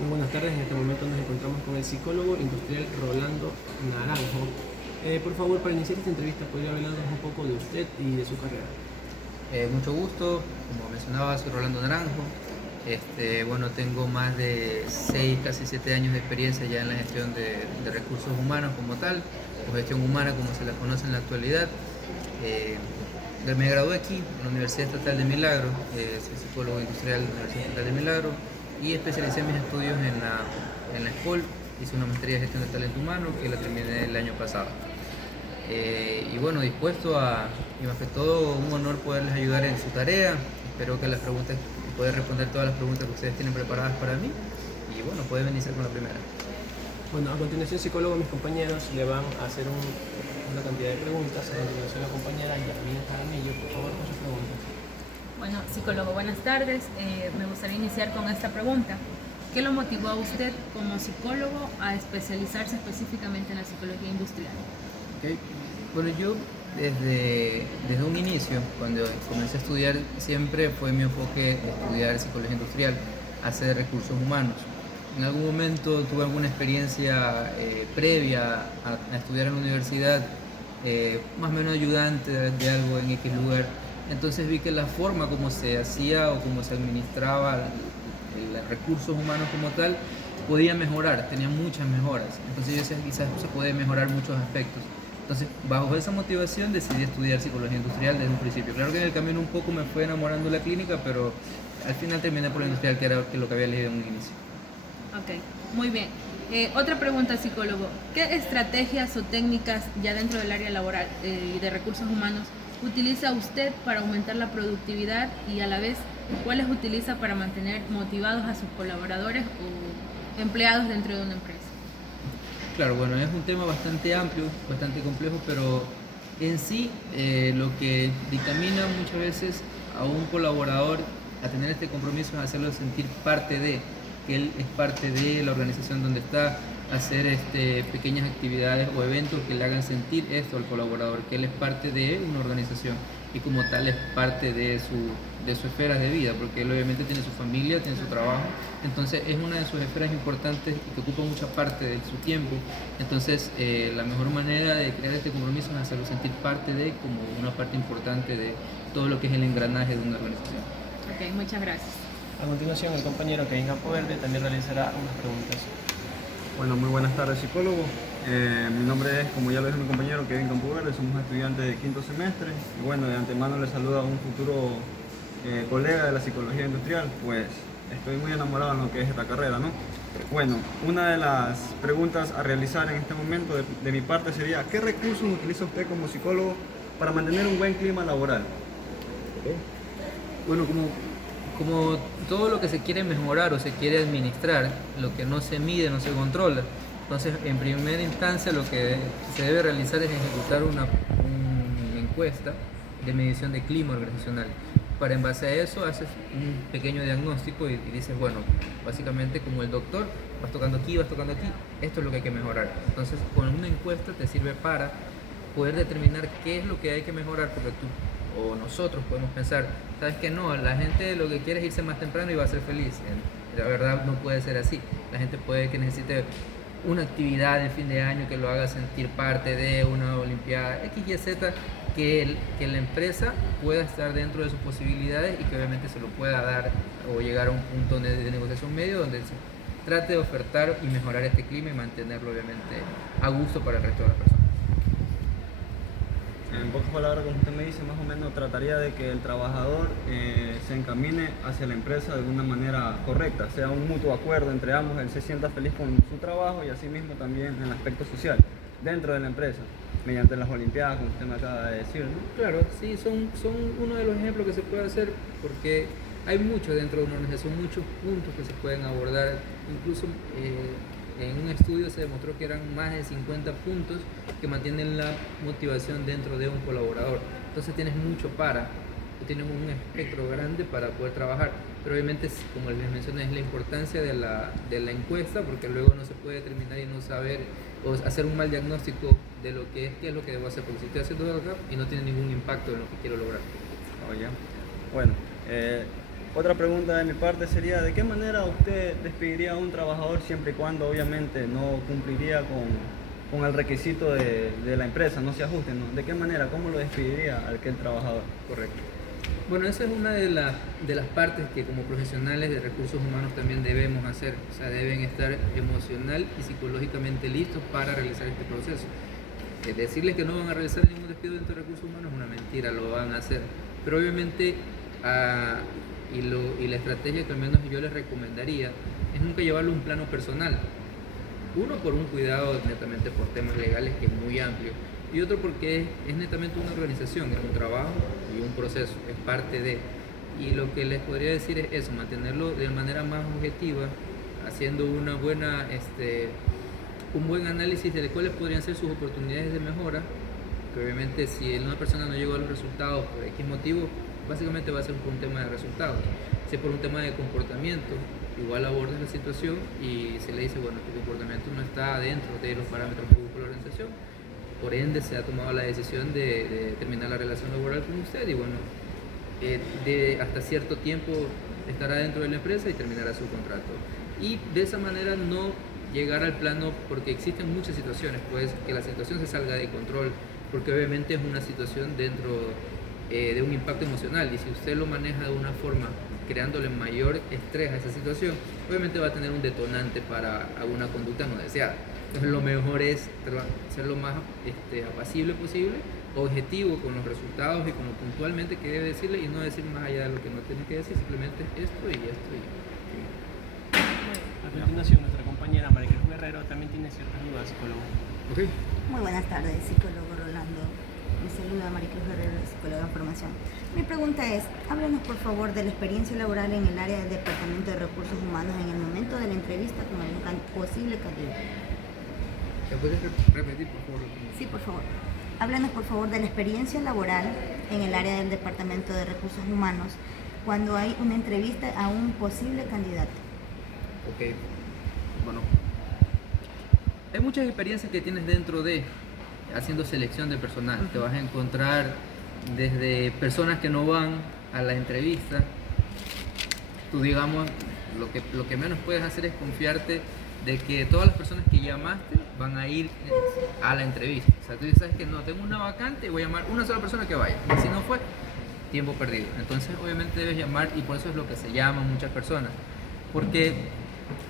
Muy buenas tardes, en este momento nos encontramos con el psicólogo industrial Rolando Naranjo. Por favor, para iniciar esta entrevista, ¿podría hablarnos un poco de usted y de su carrera? Mucho gusto, como mencionaba, soy Rolando Naranjo. Bueno, tengo más de 6, casi 7 años de experiencia ya en la gestión de recursos humanos como tal, o gestión humana como se la conoce en la actualidad. Me gradué aquí, en la Universidad Estatal de Milagro, soy psicólogo industrial de la Universidad Estatal de Milagro y especialicé mis estudios en la SPOL. Hice una maestría de gestión de talento humano que la terminé el año pasado. Y bueno, dispuesto y más que todo, un honor poderles ayudar en su tarea. Espero que las preguntas, poder responder todas las preguntas que ustedes tienen preparadas para mí. Y bueno, pueden iniciar con la primera. Bueno, a continuación, psicólogo, mis compañeros le van a hacer una cantidad de preguntas. A continuación, la compañera Yasmina Jaramillo, por favor, con sus preguntas. Bueno, psicólogo, buenas tardes. Me gustaría iniciar con esta pregunta. ¿Qué lo motivó a usted como psicólogo a especializarse específicamente en la psicología industrial? Okay. Bueno, yo desde un inicio, cuando comencé a estudiar, siempre fue mi enfoque estudiar psicología industrial, hacer recursos humanos. En algún momento tuve alguna experiencia previa a estudiar en la universidad, más o menos ayudante de algo en X lugar. Entonces vi que la forma como se hacía o como se administraba los recursos humanos como tal podía mejorar, tenía muchas mejoras. Entonces yo decía, quizás se puede mejorar muchos aspectos. Entonces, bajo esa motivación decidí estudiar psicología industrial desde un principio. Claro que en el camino un poco me fue enamorando la clínica, pero al final terminé por la industrial, que era lo que había leído en un inicio. Ok, muy bien. Otra pregunta, psicólogo. ¿Qué estrategias o técnicas ya dentro del área laboral y de recursos humanos utiliza usted para aumentar la productividad y a la vez cuáles utiliza para mantener motivados a sus colaboradores o empleados dentro de una empresa? Claro, bueno, es un tema bastante amplio, bastante complejo, pero en sí lo que dictamina muchas veces a un colaborador a tener este compromiso es hacerlo sentir parte de, que él es parte de la organización donde está, hacer pequeñas actividades o eventos que le hagan sentir esto al colaborador, que él es parte de una organización y como tal es parte de su esfera de vida, porque él obviamente tiene su familia, tiene su trabajo, entonces es una de sus esferas importantes y que ocupa mucha parte de su tiempo. Entonces la mejor manera de crear este compromiso es hacerlo sentir parte de, como una parte importante de todo lo que es el engranaje de una organización. Ok, muchas gracias. A continuación, el compañero Kevin Campoverde también realizará unas preguntas. Bueno, muy buenas tardes, psicólogo. Mi nombre es, como ya lo dijo mi compañero, Kevin Campoverde, somos estudiantes de quinto semestre y bueno, de antemano le saluda a un futuro colega de la psicología industrial, pues estoy muy enamorado en lo que es esta carrera, ¿no? Bueno, una de las preguntas a realizar en este momento de mi parte sería, ¿qué recursos utiliza usted como psicólogo para mantener un buen clima laboral? ¿Okay? Bueno, como todo lo que se quiere mejorar o se quiere administrar, lo que no se mide no se controla. Entonces, en primera instancia, lo que se debe realizar es ejecutar una encuesta de medición de clima organizacional. Para en base a eso haces un pequeño diagnóstico y dices, bueno, básicamente como el doctor, vas tocando aquí, esto es lo que hay que mejorar. Entonces, con una encuesta te sirve para poder determinar qué es lo que hay que mejorar, porque tú o nosotros podemos pensar, sabes que no, la gente lo que quiere es irse más temprano y va a ser feliz. La verdad no puede ser así. La gente puede que necesite una actividad de fin de año que lo haga sentir parte de una olimpiada X, Y, Z, que la empresa pueda estar dentro de sus posibilidades y que obviamente se lo pueda dar o llegar a un punto de negociación medio donde se trate de ofertar y mejorar este clima y mantenerlo obviamente a gusto para el resto de las personas. En pocas palabras, como usted me dice, más o menos trataría de que el trabajador se encamine hacia la empresa de una manera correcta, sea un mutuo acuerdo entre ambos, él se sienta feliz con su trabajo y asimismo también en el aspecto social, dentro de la empresa, mediante las olimpiadas, como usted me acaba de decir, ¿no? Claro, sí, son uno de los ejemplos que se puede hacer porque hay mucho dentro de una organización, muchos puntos que se pueden abordar, incluso en un estudio se demostró que eran más de 50 puntos que mantienen la motivación dentro de un colaborador. Entonces tienes tienes un espectro grande para poder trabajar, pero obviamente, como les mencioné, es la importancia de la encuesta, porque luego no se puede determinar y no saber o hacer un mal diagnóstico de lo que es, qué es lo que debo hacer, porque si estoy haciendo algo acá y no tiene ningún impacto en lo que quiero lograr. Oye, bueno, Otra pregunta de mi parte sería, ¿de qué manera usted despediría a un trabajador siempre y cuando obviamente no cumpliría con el requisito de la empresa, no se ajuste, ¿no? ¿De qué manera, cómo lo despediría a aquel trabajador? Correcto. Bueno, esa es una de las partes que como profesionales de recursos humanos también debemos hacer. O sea, deben estar emocional y psicológicamente listos para realizar este proceso. Decirles que no van a realizar ningún despido dentro de recursos humanos es una mentira, lo van a hacer. Pero obviamente, y la estrategia que al menos yo les recomendaría es nunca llevarlo a un plano personal. Uno, por un cuidado netamente por temas legales que es muy amplio, y otro porque es netamente una organización, es un trabajo y un proceso, es parte de. Y lo que les podría decir es eso, mantenerlo de manera más objetiva, haciendo una buena, un buen análisis de cuáles podrían ser sus oportunidades de mejora, que obviamente si una persona no llegó a los resultados por X motivo, básicamente va a ser por un tema de resultados. Si es por un tema de comportamiento, igual abordas la situación y se le dice, bueno, tu comportamiento no está dentro de los parámetros que busca la organización, por ende se ha tomado la decisión de terminar la relación laboral con usted y bueno, hasta cierto tiempo estará dentro de la empresa y terminará su contrato. Y de esa manera no llegar al plano, porque existen muchas situaciones, pues que la situación se salga de control, porque obviamente es una situación dentro de un impacto emocional y si usted lo maneja de una forma creándole mayor estrés a esa situación, obviamente va a tener un detonante para alguna conducta no deseada. Entonces lo mejor es ser lo más apacible posible, objetivo con los resultados y con lo puntualmente que debe decirle y no decir más allá de lo que no tiene que decir, simplemente esto y esto y... A continuación, nuestra compañera María Cruz Guerrero también tiene ciertas dudas, psicólogo. Okay. Muy buenas tardes, psicólogo Rolando. Me saluda María Cruz Guerrero, psicóloga en formación. Mi pregunta es, háblanos por favor de la experiencia laboral en el área del Departamento de Recursos Humanos en el momento de la entrevista con el posible candidato. ¿Me puedes repetir, por favor? Sí, por favor. Háblanos por favor de la experiencia laboral en el área del Departamento de Recursos Humanos cuando hay una entrevista a un posible candidato. Ok, bueno, hay muchas experiencias que tienes dentro de haciendo selección de personal. Te vas a encontrar desde personas que no van a la entrevista. Tú, digamos, lo que menos puedes hacer es confiarte de que todas las personas que llamaste van a ir a la entrevista. O sea, tú sabes que no, tengo una vacante, voy a llamar una sola persona que vaya. Y si no fue, tiempo perdido. Entonces, obviamente debes llamar y por eso es lo que se llaman muchas personas. Porque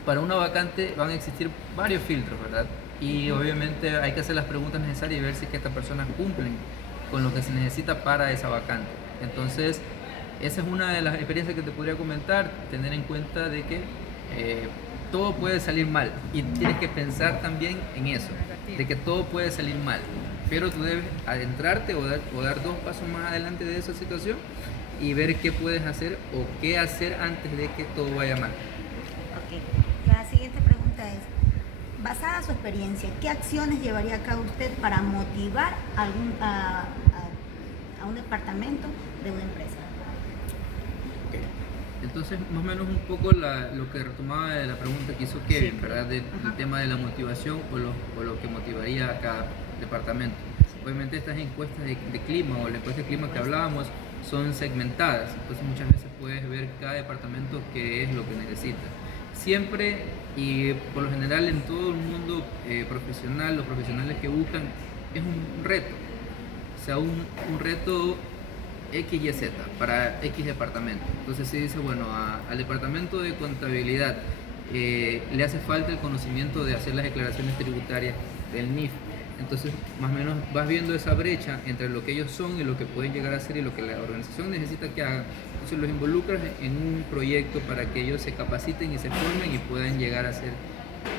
para una vacante van a existir varios filtros, ¿verdad? Y obviamente hay que hacer las preguntas necesarias y ver si es que estas personas cumplen con lo que se necesita para esa vacante. Entonces, esa es una de las experiencias que te podría comentar, tener en cuenta de que todo puede salir mal y tienes que pensar también en eso, de que todo puede salir mal, pero tú debes adentrarte o dar dos pasos más adelante de esa situación y ver qué puedes hacer o qué hacer antes de que todo vaya mal. Ok. La siguiente pregunta es, basada en su experiencia, ¿qué acciones llevaría a cabo usted para motivar a un departamento de una empresa? Okay. Entonces, más o menos un poco lo que retomaba de la pregunta que hizo Kevin, Sí. ¿verdad? Del tema de la motivación o lo que motivaría a cada departamento. Obviamente estas encuestas de clima o la encuesta de clima que hablábamos son segmentadas, entonces muchas veces puedes ver cada departamento qué es lo que necesita. Siempre y por lo general en todo el mundo profesional, los profesionales que buscan es un reto, o sea, un reto X, Y, Z para X departamento. Entonces se dice, bueno, al departamento de contabilidad le hace falta el conocimiento de hacer las declaraciones tributarias del NIF. Entonces, más o menos vas viendo esa brecha entre lo que ellos son y lo que pueden llegar a hacer y lo que la organización necesita que hagan. Entonces los involucras en un proyecto para que ellos se capaciten y se formen y puedan llegar a ser,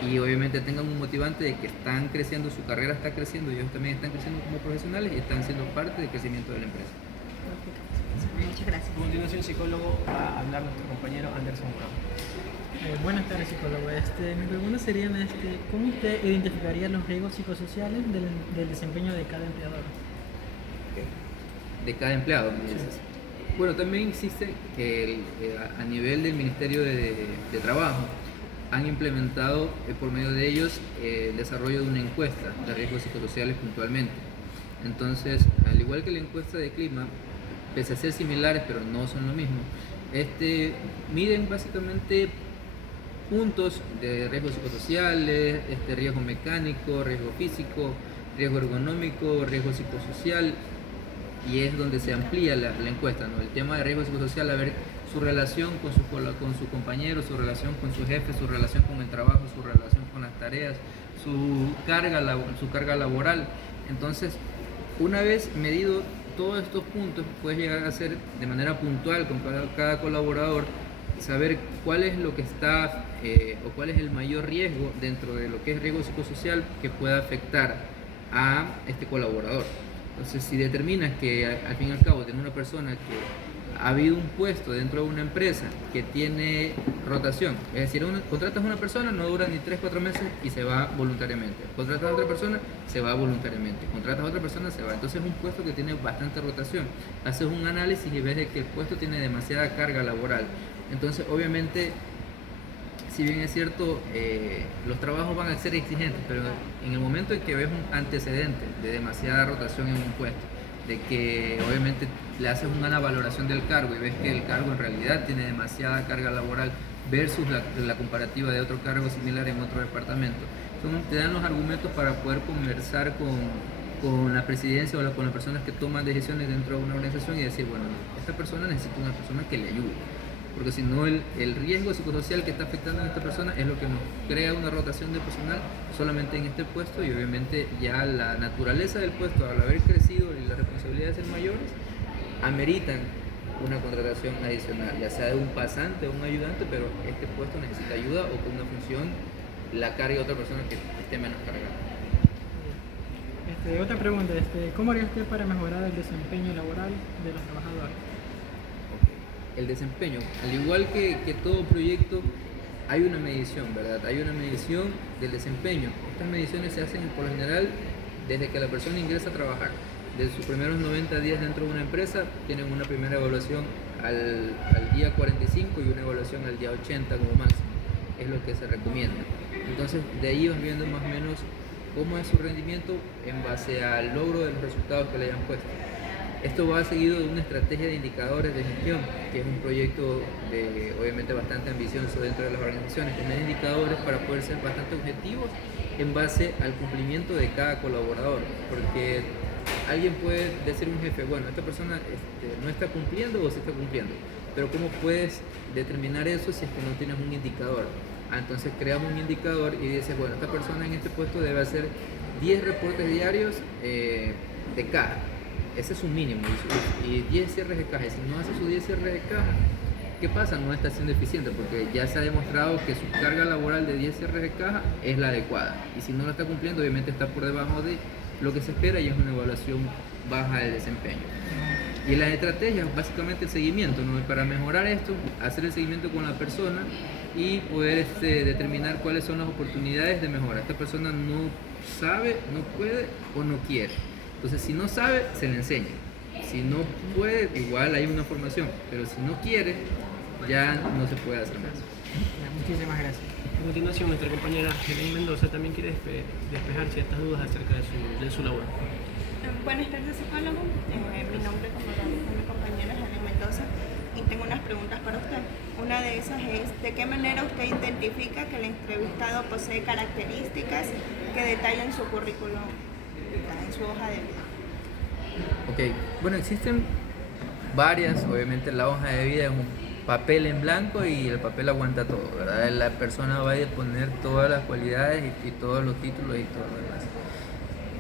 y obviamente tengan un motivante de que están creciendo, su carrera está creciendo y ellos también están creciendo como profesionales y están siendo parte del crecimiento de la empresa. Muchas gracias. A continuación, psicólogo, va a hablar nuestro compañero Anderson Brown. Buenas tardes, psicólogo. Mi pregunta sería, ¿cómo usted identificaría los riesgos psicosociales del desempeño de cada empleador? De cada empleado, me dices. Bueno, también existe que a nivel del Ministerio de Trabajo han implementado por medio de ellos el desarrollo de una encuesta de riesgos psicosociales puntualmente. Entonces, al igual que la encuesta de clima, pese a ser similares pero no son lo mismo, Miden básicamente puntos de riesgos psicosociales, riesgo mecánico, riesgo físico, riesgo ergonómico, riesgo psicosocial, y es donde se amplía la encuesta, ¿no? El tema de riesgo psicosocial, a ver su relación con su compañero, su relación con su jefe, su relación con el trabajo, su relación con las tareas, su carga laboral. Entonces, una vez medido todos estos puntos, puedes llegar a hacer de manera puntual con cada colaborador, saber cuál es lo que está o cuál es el mayor riesgo dentro de lo que es riesgo psicosocial que pueda afectar a este colaborador. Entonces, si determinas que al fin y al cabo tiene una persona que ha habido un puesto dentro de una empresa que tiene rotación, es decir, contratas a una persona, no dura ni 3-4 meses y se va voluntariamente, contratas a otra persona, se va voluntariamente, contratas a otra persona, se va. Entonces es un puesto que tiene bastante rotación, haces un análisis y ves de que el puesto tiene demasiada carga laboral. Entonces, obviamente, si bien es cierto, los trabajos van a ser exigentes, pero en el momento en que ves un antecedente de demasiada rotación en un puesto, de que obviamente le haces una valoración del cargo y ves que el cargo en realidad tiene demasiada carga laboral versus la comparativa de otro cargo similar en otro departamento, entonces te dan los argumentos para poder conversar con la presidencia o con las personas que toman decisiones dentro de una organización y decir, bueno, esta persona necesita una persona que le ayude, porque si no el riesgo psicosocial que está afectando a esta persona es lo que nos crea una rotación de personal solamente en este puesto, y obviamente ya la naturaleza del puesto, al haber crecido y las responsabilidades ser mayores, ameritan una contratación adicional, ya sea de un pasante o un ayudante, pero este puesto necesita ayuda o con una función la cargue otra persona que esté menos cargada. Otra pregunta, ¿cómo haría usted para mejorar el desempeño laboral de los trabajadores? El desempeño, al igual que todo proyecto, hay una medición, ¿verdad? Hay una medición del desempeño. Estas mediciones se hacen por lo general desde que la persona ingresa a trabajar. Desde sus primeros 90 días dentro de una empresa, tienen una primera evaluación al día 45 y una evaluación al día 80 como máximo. Es lo que se recomienda. Entonces, de ahí vas viendo más o menos cómo es su rendimiento en base al logro de los resultados que le hayan puesto. Esto va seguido de una estrategia de indicadores de gestión, que es un proyecto obviamente bastante ambicioso dentro de las organizaciones, tener indicadores para poder ser bastante objetivos en base al cumplimiento de cada colaborador, porque alguien puede decir un jefe, bueno, esta persona no está cumpliendo o sí está cumpliendo, pero ¿cómo puedes determinar eso si es que no tienes un indicador? Entonces creas un indicador y dices, bueno, esta persona en este puesto debe hacer 10 reportes diarios de caja. Ese es un mínimo, y 10 cierres de caja. Y si no hace sus 10 cierres de caja, ¿qué pasa? No está siendo eficiente, porque ya se ha demostrado que su carga laboral de 10 cierres de caja es la adecuada. Y si no lo está cumpliendo, obviamente está por debajo de lo que se espera y es una evaluación baja de desempeño. Y las estrategias, básicamente el seguimiento, ¿no? Para mejorar esto, hacer el seguimiento con la persona y poder determinar cuáles son las oportunidades de mejora. Esta persona no sabe, no puede o no quiere. Entonces, si no sabe, se le enseña. Si no puede, igual hay una formación, pero si no quiere, ya no se puede hacer más. Muchísimas gracias. A continuación, nuestra compañera Helen Mendoza también quiere despejar ciertas dudas acerca de su labor. Buenas tardes, psicólogo. Mi nombre, como lo dijo mi compañera, es Helen Mendoza, y tengo unas preguntas para usted. Una de esas es, ¿de qué manera usted identifica que el entrevistado posee características que detallan su currículum, en su hoja de vida? Ok, bueno, existen varias, obviamente la hoja de vida es un papel en blanco y el papel aguanta todo, ¿verdad? La persona va a disponer todas las cualidades y todos los títulos y todo lo demás.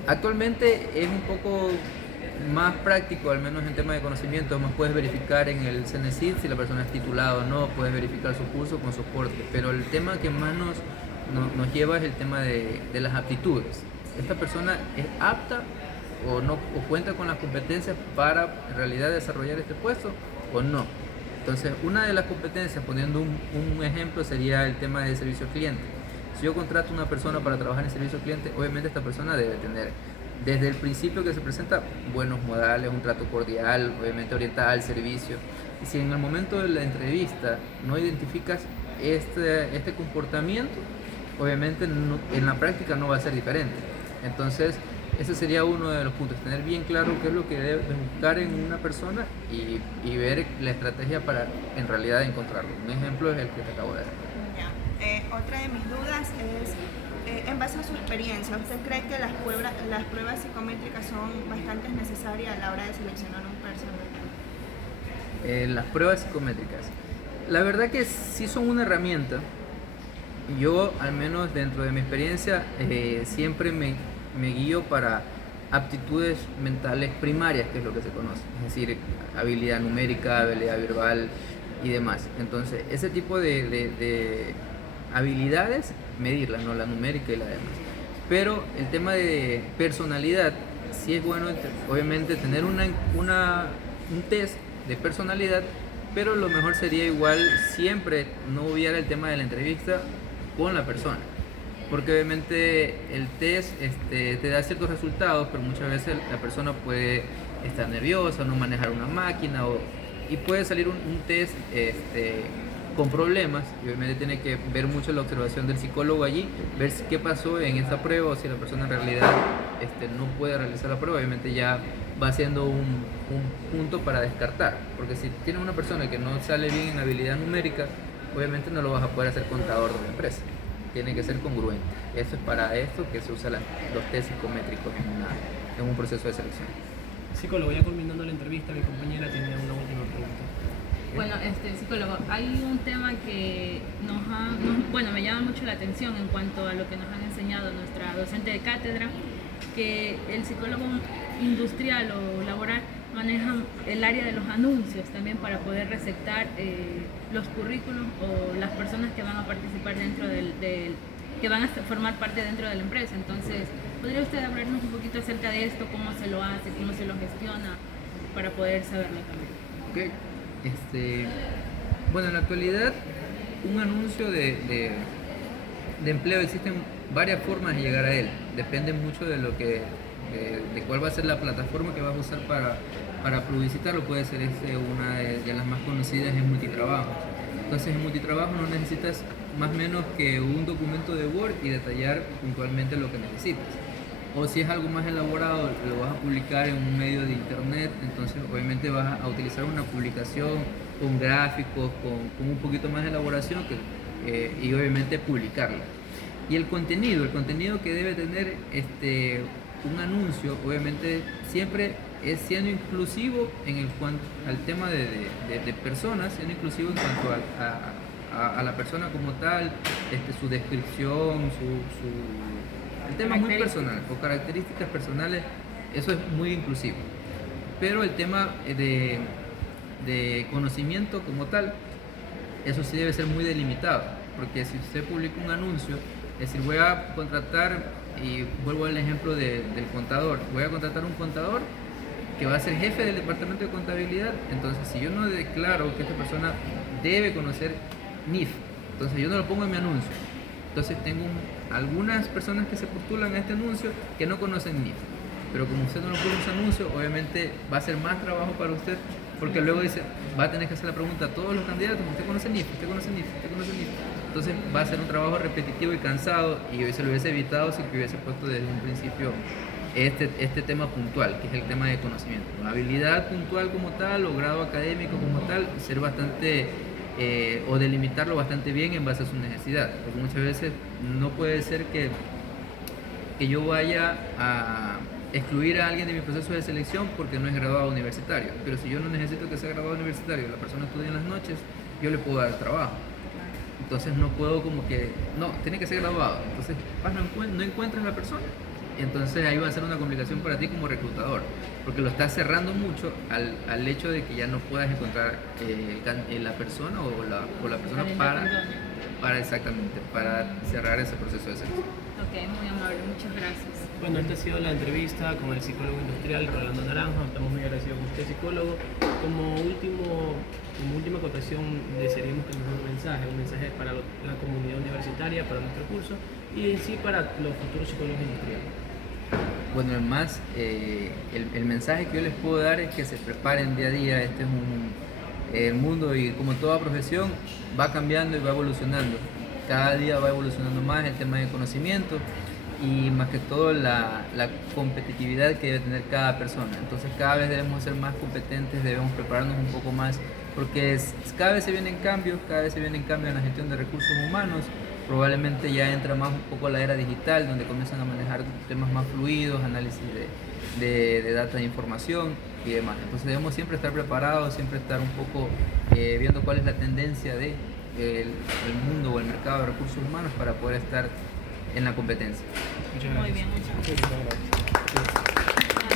Actualmente es un poco más práctico, al menos en tema de conocimiento, más puedes verificar en el CENESID si la persona es titulada o no, puedes verificar su curso con soporte, pero el tema que más nos lleva es el tema de las aptitudes. ¿Esta persona es apta o no, o cuenta con las competencias para en realidad desarrollar este puesto o no? Entonces, una de las competencias, poniendo un ejemplo, sería el tema de servicio al cliente. Si yo contrato a una persona para trabajar en servicio al cliente, obviamente esta persona debe tener, desde el principio que se presenta, buenos modales, un trato cordial, obviamente orientada al servicio. Y si en el momento de la entrevista no identificas este comportamiento, obviamente en la práctica no va a ser diferente. Entonces, ese sería uno de los puntos, tener bien claro qué es lo que debes buscar en una persona y ver la estrategia para en realidad encontrarlo. Un ejemplo es el que te acabo de dar. Ya. Otra de mis dudas es, en base a su experiencia, ¿usted cree que las pruebas psicométricas son bastante necesarias a la hora de seleccionar un personal? Las pruebas psicométricas. La verdad que sí son una herramienta. Yo, al menos dentro de mi experiencia, siempre me guío para aptitudes mentales primarias, que es lo que se conoce, es decir, habilidad numérica, habilidad verbal y demás. Entonces, ese tipo de habilidades, medirlas, ¿no? La numérica y la demás. Pero el tema de personalidad, sí es bueno, obviamente, tener un test de personalidad, pero lo mejor sería igual siempre no obviar el tema de la entrevista con la persona, porque obviamente el test te da ciertos resultados, pero muchas veces la persona puede estar nerviosa, no manejar una máquina y puede salir un test con problemas, y obviamente tiene que ver mucho la observación del psicólogo allí, ver qué pasó en esa prueba o si la persona en realidad no puede realizar la prueba. Obviamente ya va siendo un punto para descartar, porque si tienes una persona que no sale bien en habilidad numérica, obviamente no lo vas a poder hacer contador de la empresa, tiene que ser congruente. Eso es para esto que se usan los test psicométricos en un proceso de selección. Psicólogo, ya culminando la entrevista, mi compañera tiene una última pregunta. Bueno, psicólogo, hay un tema que me llama mucho la atención en cuanto a lo que nos han enseñado nuestra docente de cátedra, que el psicólogo industrial o laboral maneja el área de los anuncios también para poder receptar los currículos o las personas que van a participar dentro que van a formar parte dentro de la empresa. Entonces, ¿podría usted hablarnos un poquito acerca de esto, cómo se lo hace, cómo se lo gestiona, para poder saberlo también? Ok. Bueno, en la actualidad un anuncio de empleo, existen varias formas de llegar a él, depende mucho de de cuál va a ser la plataforma que vas a usar para publicitarlo. Puede ser una de las más conocidas, es Multitrabajo. Entonces en Multitrabajo no necesitas más o menos que un documento de Word y detallar puntualmente lo que necesitas. O si es algo más elaborado, lo vas a publicar en un medio de internet, entonces obviamente vas a utilizar una publicación con gráficos, con un poquito más de elaboración y obviamente publicarla. Y el contenido que debe tener un anuncio, obviamente siempre es siendo inclusivo al tema de personas, siendo inclusivo en cuanto a la persona como tal, su descripción, el tema muy personal, con características personales, eso es muy inclusivo. Pero el tema de conocimiento como tal, eso sí debe ser muy delimitado, porque si usted publica un anuncio, es decir, voy a contratar, y vuelvo al ejemplo del contador, voy a contratar un contador que va a ser jefe del departamento de contabilidad. Entonces, si yo no declaro que esta persona debe conocer NIF, entonces yo no lo pongo en mi anuncio. Entonces tengo algunas personas que se postulan a este anuncio que no conocen NIF, pero como usted no lo puso en su anuncio, obviamente va a ser más trabajo para usted, porque luego va a tener que hacer la pregunta a todos los candidatos: ¿usted conoce NIF? ¿Usted conoce NIF? ¿Usted conoce NIF? Entonces va a ser un trabajo repetitivo y cansado, y se lo hubiese evitado si hubiese puesto desde un principio este tema puntual, que es el tema de conocimiento. La habilidad puntual como tal, o grado académico como tal, ser bastante o delimitarlo bastante bien en base a su necesidad, porque muchas veces no puede ser que yo vaya a excluir a alguien de mi proceso de selección porque no es graduado universitario, pero si yo no necesito que sea graduado universitario, la persona estudia en las noches, yo le puedo dar trabajo. Entonces no puedo tiene que ser graduado. Entonces no encuentras la persona, entonces ahí va a ser una complicación para ti como reclutador, porque lo estás cerrando mucho al hecho de que ya no puedas encontrar la persona o la persona para cerrar ese proceso de selección. Ok, muy amable, muchas gracias. Bueno, esta ha sido la entrevista con el psicólogo industrial Rolando Naranjo. Estamos muy agradecidos con usted, psicólogo. Como última acotación, desearíamos que nos dé un mensaje para la comunidad universitaria, para nuestro curso y en sí para los futuros psicólogos industriales. Bueno, el mensaje que yo les puedo dar es que se preparen día a día. Este es el mundo, y como toda profesión, va cambiando y va evolucionando. Cada día va evolucionando más el tema de conocimiento, y más que todo la competitividad que debe tener cada persona. Entonces cada vez debemos ser más competentes, debemos prepararnos un poco más, porque cada vez se vienen cambios, en la gestión de recursos humanos. Probablemente ya entra más un poco la era digital, donde comienzan a manejar temas más fluidos, análisis de data de información y demás. Entonces debemos siempre estar preparados, siempre estar un poco viendo cuál es la tendencia del mundo o el mercado de recursos humanos para poder estar en la competencia. Muchas Muy gracias. bien, muchas gracias. Muchas gracias.